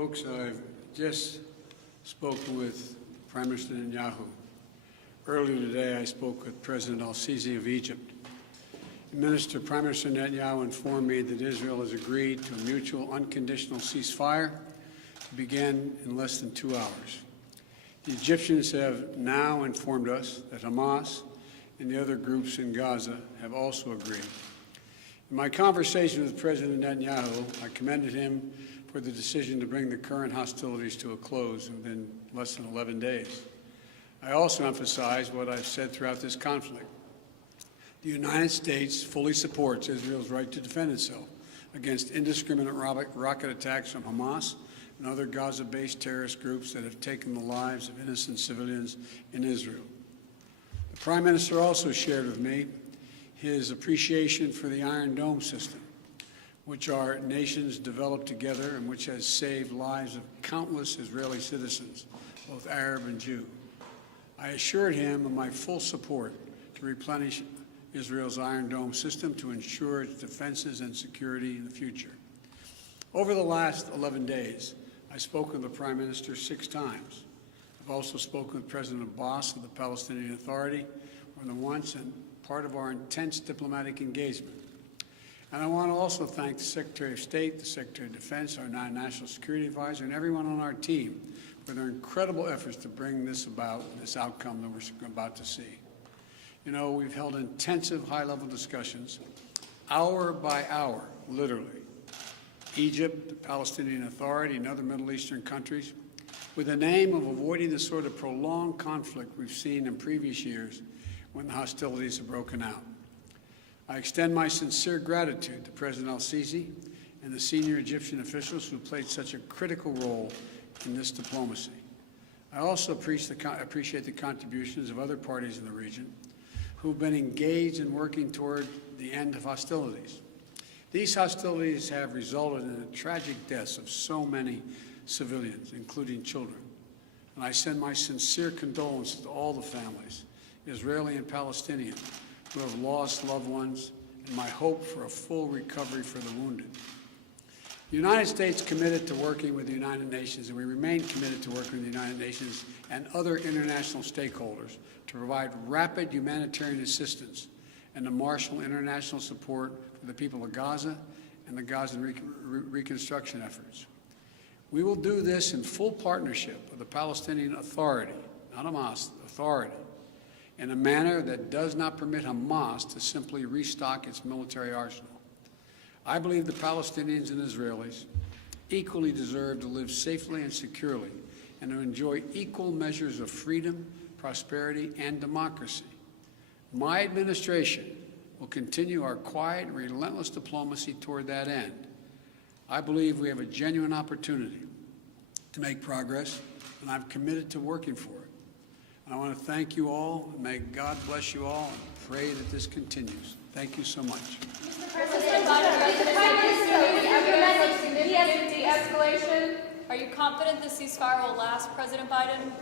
folks. I've just spoken with Prime Minister Netanyahu. Earlier today, I spoke with President Al-Sisi of Egypt. Prime Minister Netanyahu informed me that Israel has agreed to a mutual unconditional ceasefire to begin in less than 2 hours. The Egyptians have now informed us that Hamas and the other groups in Gaza have also agreed. In my conversation with President Netanyahu, I commended him for the decision to bring the current hostilities to a close within less than 11 days. I also emphasized what I've said throughout this conflict. The United States fully supports Israel's right to defend itself against indiscriminate rocket attacks from Hamas and other Gaza-based terrorist groups that have taken the lives of innocent civilians in Israel. The Prime Minister also shared with me his appreciation for the Iron Dome system, which our nations developed together and which has saved lives of countless Israeli citizens, both Arab and Jew. I assured him of my full support to replenish Israel's Iron Dome system to ensure its defenses and security in the future. Over the last 11 days, I've spoken with the Prime Minister 6 times. I've also spoken with President Abbas of the Palestinian Authority more than once, and part of our intense diplomatic engagement. And I want to also thank the Secretary of State, the Secretary of Defense, our National Security Advisor, and everyone on our team for their incredible efforts to bring this about, this outcome that we're about to see. You know, we've held intensive high-level discussions, hour by hour, literally. Egypt, the Palestinian Authority, and other Middle Eastern countries, with the aim of avoiding the sort of prolonged conflict we've seen in previous years when the hostilities have broken out. I extend my sincere gratitude to President Al-Sisi and the senior Egyptian officials who played such a critical role in this diplomacy. I also appreciate the contributions of other parties in the region who've been engaged in working toward the end of hostilities. These hostilities have resulted in the tragic deaths of so many civilians, including children. And I send my sincere condolences to all the families, Israeli and Palestinian, who have lost loved ones, and my hope for a full recovery for the wounded. The United States committed to working with the United Nations, and we remain committed to working with the United Nations and other international stakeholders to provide rapid humanitarian assistance and to marshal international support for the people of Gaza and the Gaza reconstruction efforts. We will do this in full partnership with the Palestinian Authority, not Hamas, Authority, in a manner that does not permit Hamas to simply restock its military arsenal. I believe the Palestinians and Israelis equally deserve to live safely and securely and to enjoy equal measures of freedom, prosperity, and democracy. My administration will continue our quiet and relentless diplomacy toward that end. I believe we have a genuine opportunity to make progress, and I'm committed to working for it. I want to thank you all, and may God bless you all, and pray that this continues. Thank you so much. Mr. President, the Prime Minister, de-escalation. Are you confident the ceasefire will last, President Biden?